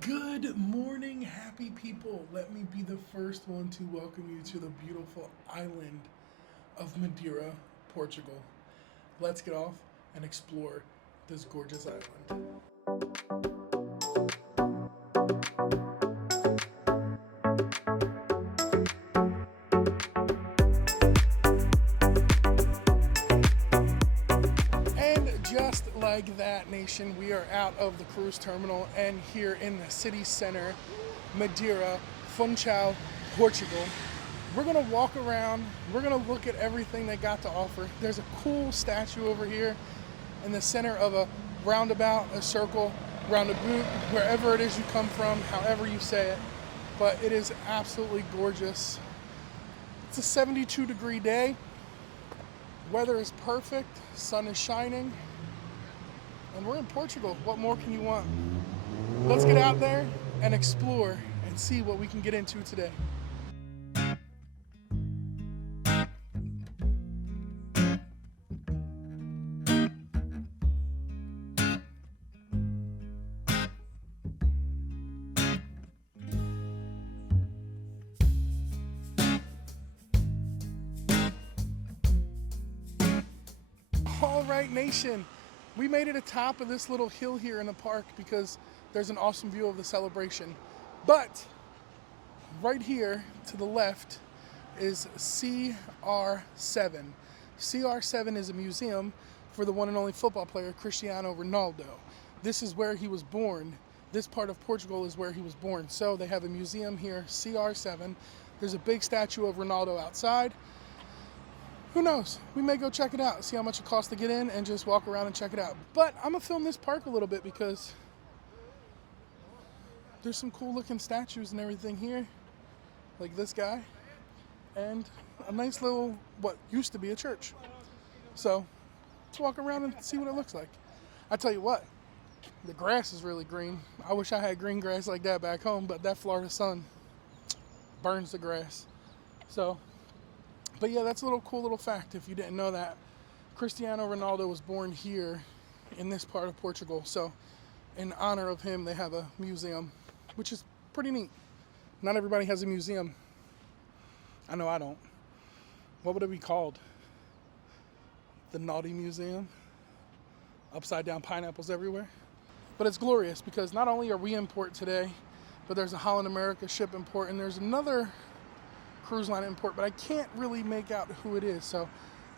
Good morning, happy people. Let me be the first one to welcome you to the beautiful island of Madeira, Portugal. Let's get off and explore this gorgeous island. And just like that, nation, we are out of the cruise terminal and here in the city center, Madeira, Funchal, Portugal. We're gonna walk around, we're gonna look at everything they got to offer. There's a cool statue over here in the center of a roundabout, a circle, round a boot, wherever it is you come from, however you say it. But it is absolutely gorgeous. It's a 72-degree day. Weather is perfect, sun is shining, and we're in Portugal. What more can you want? Let's get out there and explore and see what we can get into today. All right, nation, we made it atop of this little hill here in the park because there's an awesome view of the celebration. But right here to the left is CR7. CR7 is a museum for the one and only football player Cristiano Ronaldo. This is where he was born. This part of Portugal is where he was born. So they have a museum here, CR7. There's a big statue of Ronaldo outside. Who knows? We may go check it out, see how much it costs to get in, and just walk around and check it out. But I'm gonna film this park a little bit because there's some cool looking statues and everything here, like this guy, and a nice little, what used to be a church. So let's walk around and see what it looks like. I tell you what, the grass is really green. I wish I had green grass like that back home, but that Florida sun burns the grass. But yeah, that's a cool little fact if you didn't know that. Cristiano Ronaldo was born here in this part of Portugal. So in honor of him, they have a museum, which is pretty neat. Not everybody has a museum. I know I don't. What would it be called? The Naughty Museum? Upside down pineapples everywhere. But it's glorious because not only are we in port today, but there's a Holland America ship in port and there's another cruise line in port, but I can't really make out who it is. So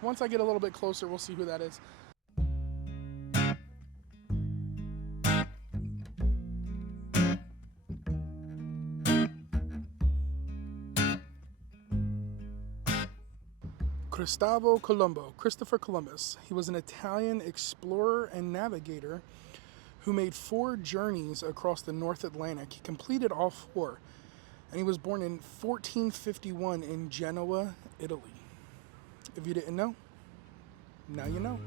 once I get a little bit closer, we'll see who that is. Christopher Columbus. He was an Italian explorer and navigator who made 4 journeys across the North Atlantic. He completed all 4. And he was born in 1451 in Genoa, Italy. If you didn't know, now you know.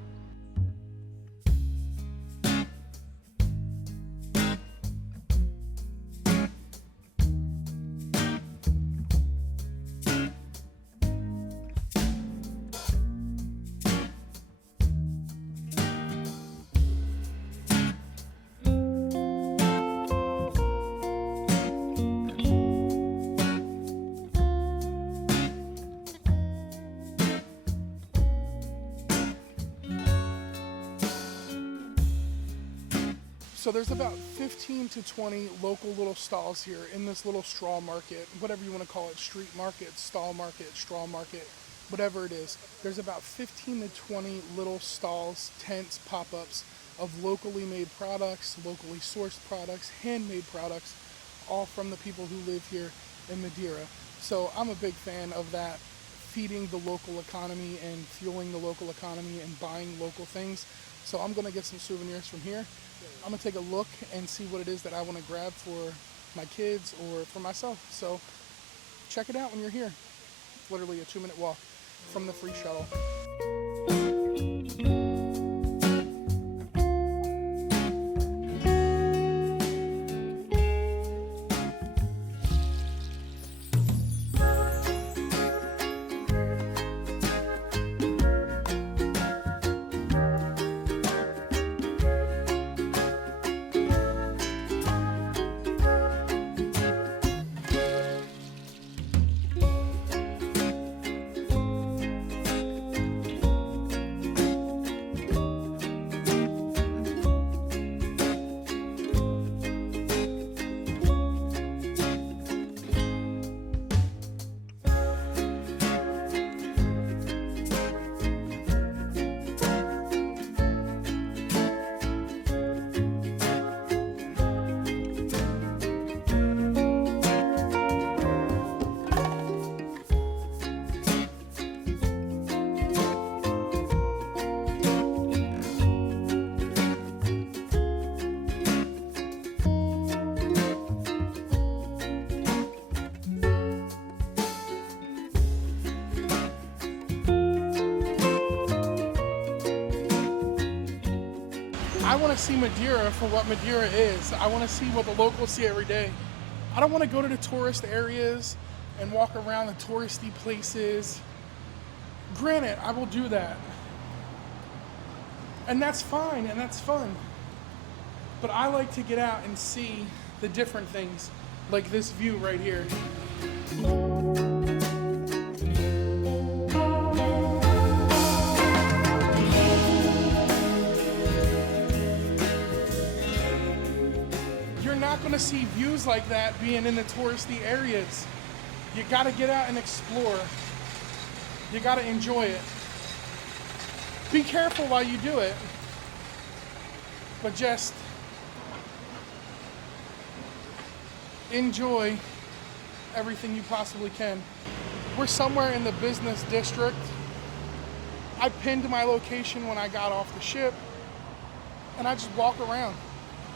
So there's about 15 to 20 local little stalls here in this little straw market, whatever you want to call it, street market, stall market, straw market, whatever it is. There's about 15 to 20 little stalls, tents, pop-ups of locally made products, locally sourced products, handmade products, all from the people who live here in Madeira. So I'm a big fan of that, feeding the local economy and fueling the local economy and buying local things. So I'm gonna get some souvenirs from here. I'm gonna take a look and see what it is that I wanna grab for my kids or for myself. So check it out when you're here. It's literally a 2-minute walk from the free shuttle. want to see Madeira for what Madeira is. I want to see what the locals see every day. I don't want to go to the tourist areas and walk around the touristy places. Granted, I will do that. And that's fine and that's fun. But I like to get out and see the different things, like this view right here. You're not going to see views like that being in the touristy areas. You got to get out and explore. You got to enjoy it. Be careful while you do it, but just enjoy everything you possibly can. We're somewhere in the business district. I pinned my location when I got off the ship, and I just walk around.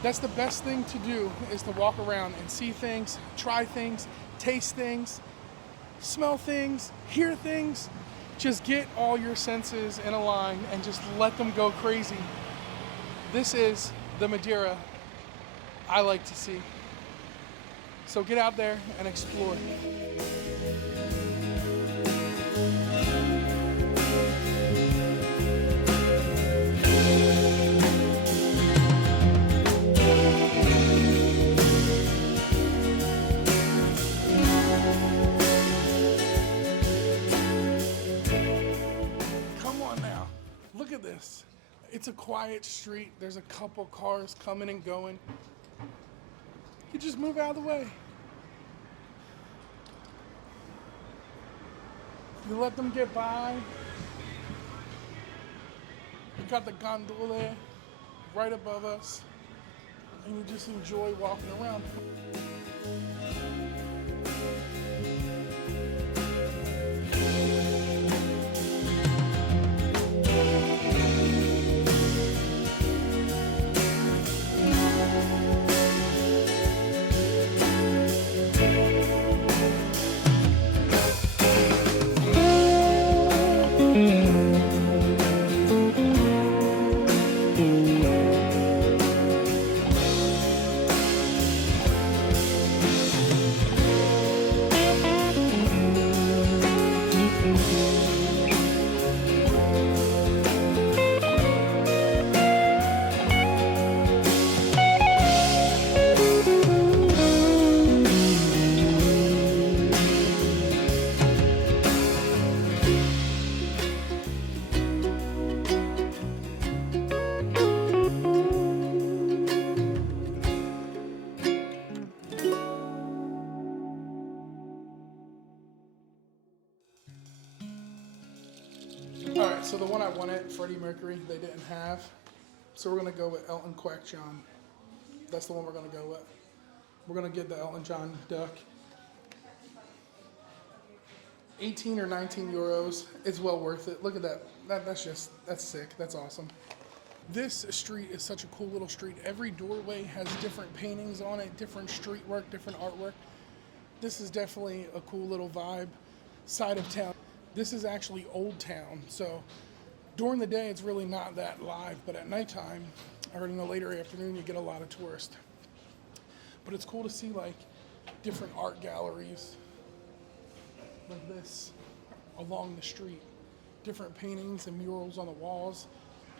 That's the best thing to do, is to walk around and see things, try things, taste things, smell things, hear things. Just get all your senses in a line and just let them go crazy. This is the Madeira I like to see. So get out there and explore. Look at this. It's a quiet street. There's a couple cars coming and going. You just move out of the way. You let them get by. You got the gondola right above us, and you just enjoy walking around. Alright, so the one I wanted, Freddie Mercury, they didn't have. So we're going to go with Elton Quack John. That's the one we're going to go with. We're going to get the Elton John duck. 18 or 19 euros. It's well worth it. Look at that. That's sick. That's awesome. This street is such a cool little street. Every doorway has different paintings on it, different street work, different artwork. This is definitely a cool little vibe side of town. This is actually Old Town, so during the day it's really not that live, but at nighttime or in the later afternoon you get a lot of tourists. But it's cool to see like different art galleries like this along the street, different paintings and murals on the walls,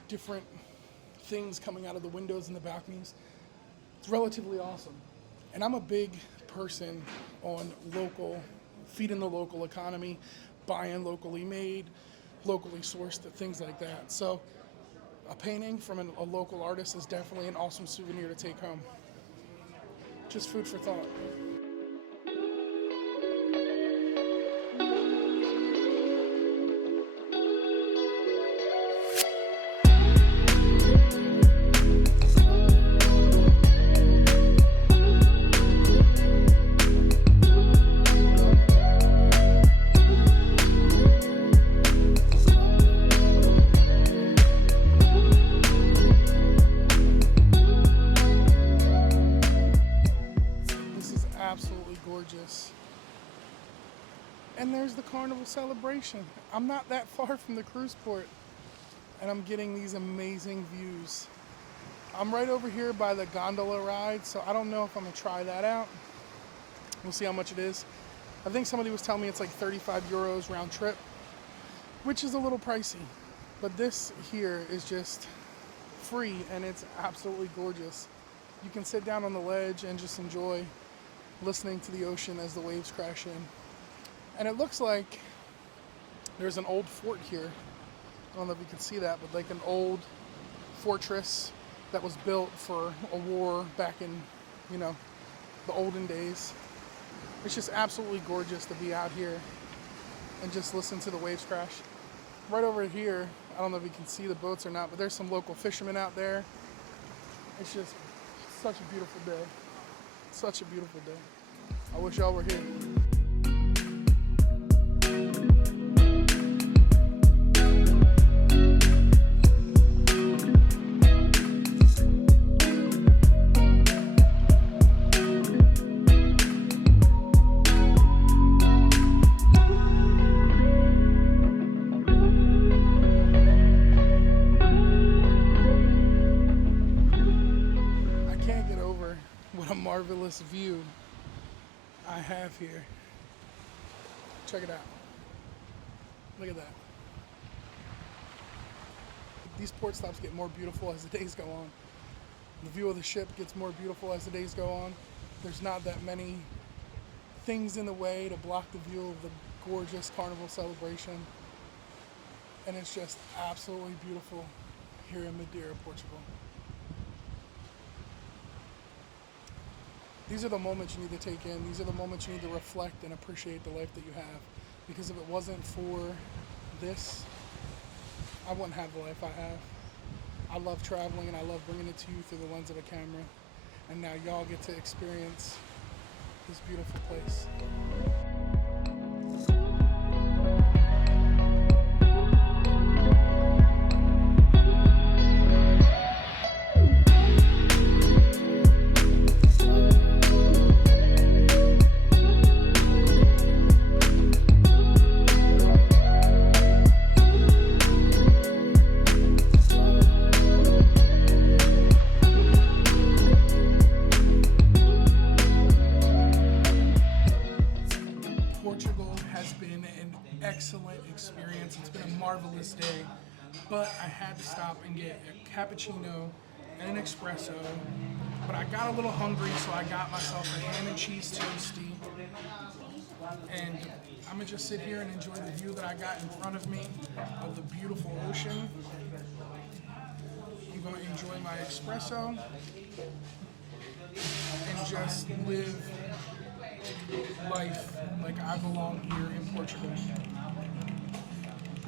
different things coming out of the windows and the balconies. It's relatively awesome. And I'm a big person on feeding the local economy, buying locally made, locally sourced, things like that. So a painting from a local artist is definitely an awesome souvenir to take home. Just food for thought. And there's the carnival celebration. I'm not that far from the cruise port, and I'm getting these amazing views. I'm right over here by the gondola ride, so I don't know if I'm gonna try that out. We'll see how much it is. I think somebody was telling me it's like 35 euros round trip, which is a little pricey. But this here is just free and it's absolutely gorgeous. You can sit down on the ledge and just enjoy listening to the ocean as the waves crash in. And it looks like there's an old fort here. I don't know if you can see that, but like an old fortress that was built for a war back in, you know, the olden days. It's just absolutely gorgeous to be out here and just listen to the waves crash. Right over here, I don't know if you can see the boats or not, but there's some local fishermen out there. It's just such a beautiful day. Such a beautiful day. I wish y'all were here. Marvelous view I have here. Check it out. Look at that. These port stops get more beautiful as the days go on. The view of the ship gets more beautiful as the days go on. There's not that many things in the way to block the view of the gorgeous carnival celebration. And it's just absolutely beautiful here in Madeira, Portugal. These are the moments you need to take in. These are the moments you need to reflect and appreciate the life that you have. Because if it wasn't for this, I wouldn't have the life I have. I love traveling and I love bringing it to you through the lens of a camera. And now y'all get to experience this beautiful place. Excellent experience. It's been a marvelous day, but I had to stop and get a cappuccino and an espresso. But I got a little hungry, so I got myself a ham and cheese toasty. And I'm gonna just sit here and enjoy the view that I got in front of me of the beautiful ocean. I'm gonna enjoy my espresso and just live life like I belong here in Portugal.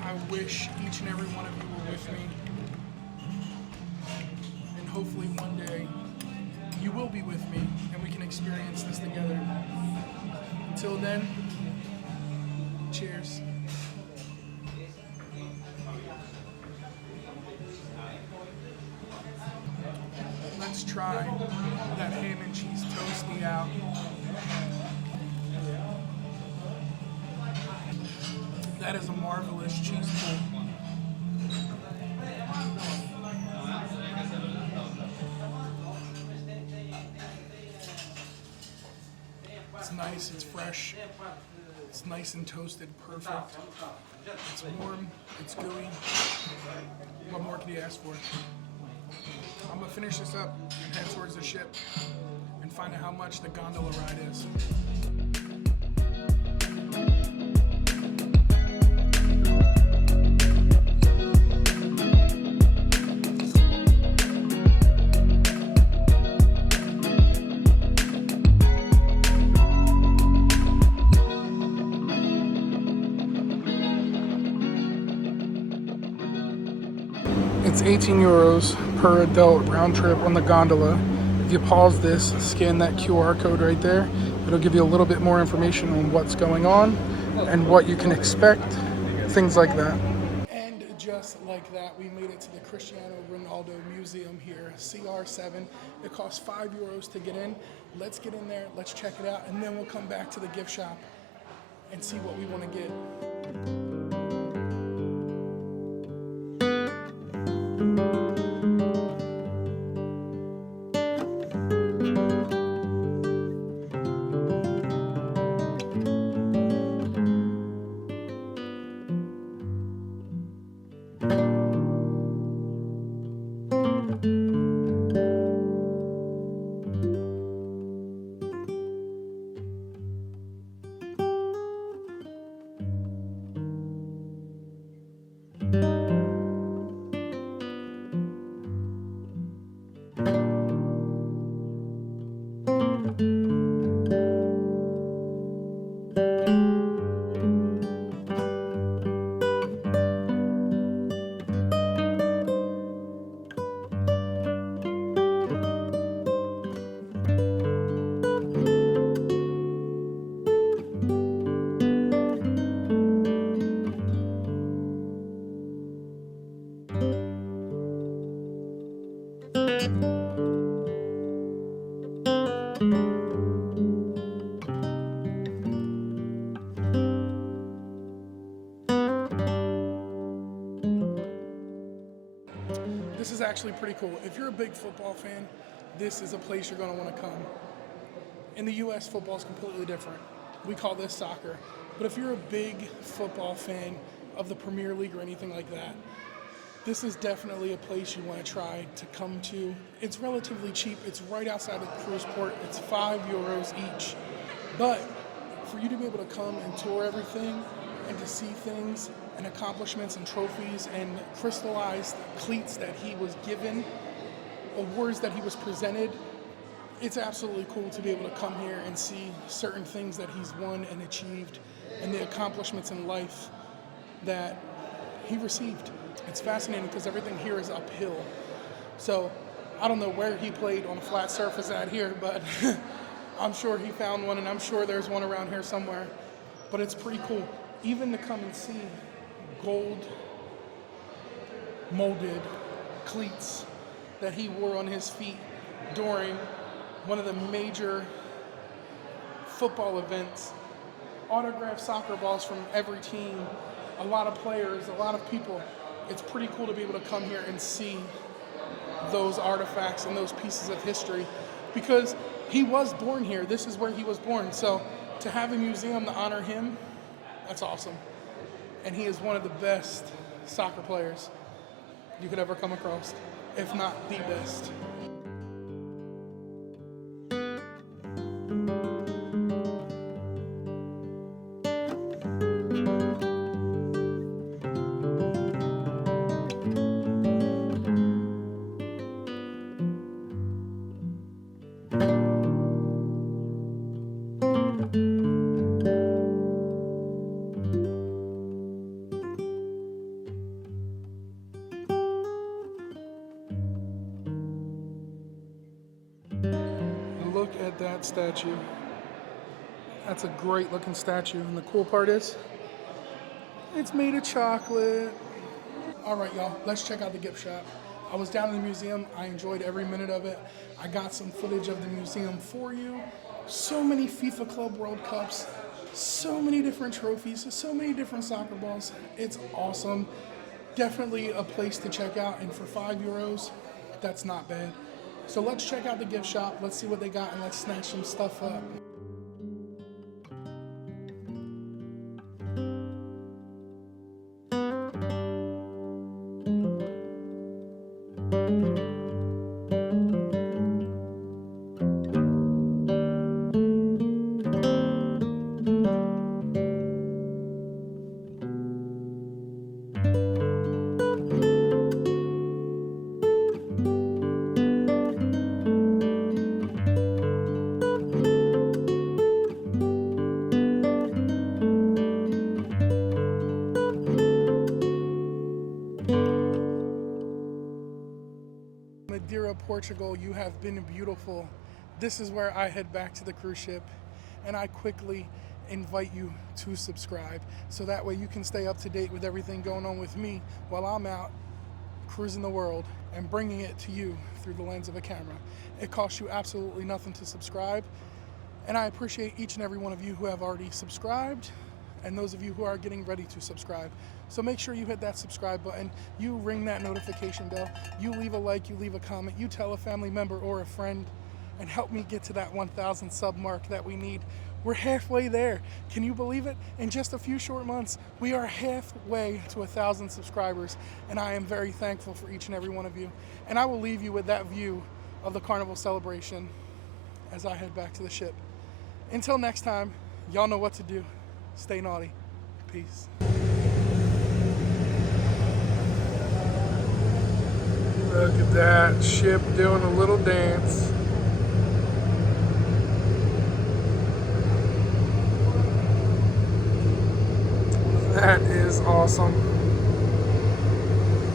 I wish each and every one of you were with me, and hopefully one day you will be with me and we can experience this together. Until then, cheers. Let's try that ham and cheese toasty out. That is a marvelous cheese pull. It's nice, it's fresh, it's nice and toasted, perfect. It's warm, it's gooey. What more can you ask for? I'm gonna finish this up and head towards the ship and find out how much the gondola ride is. It's 18 euros per adult round trip on the gondola. If you pause this, scan that QR code right there, it'll give you a little bit more information on what's going on and what you can expect, things like that. And just like that, we made it to the Cristiano Ronaldo Museum here, CR7. It costs 5 euros to get in. Let's get in there, let's check it out, and then we'll come back to the gift shop and see what we want to get. actually pretty cool. If you're a big football fan, this is a place you're going to want to come. In the U.S., football is completely different. We call this soccer. But if you're a big football fan of the Premier League or anything like that, this is definitely a place you want to try to come to. It's relatively cheap. It's right outside of Cruise Port. It's €5 each. But for you to be able to come and tour everything and to see things and accomplishments and trophies and crystallized cleats that he was given, awards that he was presented, it's absolutely cool to be able to come here and see certain things that he's won and achieved and the accomplishments in life that he received. It's fascinating because everything here is uphill. So I don't know where he played on a flat surface out here, but I'm sure he found one, and I'm sure there's one around here somewhere. But it's pretty cool. Even to come and see gold molded cleats that he wore on his feet during one of the major football events, autographed soccer balls from every team, a lot of players, a lot of people. It's pretty cool to be able to come here and see those artifacts and those pieces of history because he was born here. This is where he was born. So to have a museum to honor him, that's awesome. And he is one of the best soccer players you could ever come across, if not the best. Look at that statue. That's a great looking statue. And the cool part is, it's made of chocolate. All right, y'all, let's check out the gift shop. I was down in the museum. I enjoyed every minute of it. I got some footage of the museum for you. So many FIFA Club World Cups, so many different trophies, so many different soccer balls. It's awesome. Definitely a place to check out. And for €5, that's not bad. So let's check out the gift shop, let's see what they got, and let's snatch some stuff up. Madeira, Portugal, you have been beautiful. This is where I head back to the cruise ship, and I quickly invite you to subscribe so that way you can stay up to date with everything going on with me while I'm out cruising the world and bringing it to you through the lens of a camera. It costs you absolutely nothing to subscribe, and I appreciate each and every one of you who have already subscribed and those of you who are getting ready to subscribe. So make sure you hit that subscribe button, you ring that notification bell, you leave a like, you leave a comment, you tell a family member or a friend, and help me get to that 1,000 sub mark that we need. We're halfway there. Can you believe it? In just a few short months, we are halfway to 1,000 subscribers, and I am very thankful for each and every one of you. And I will leave you with that view of the carnival celebration as I head back to the ship. Until next time, y'all know what to do. Stay naughty. Peace. Look at that ship doing a little dance. That is awesome.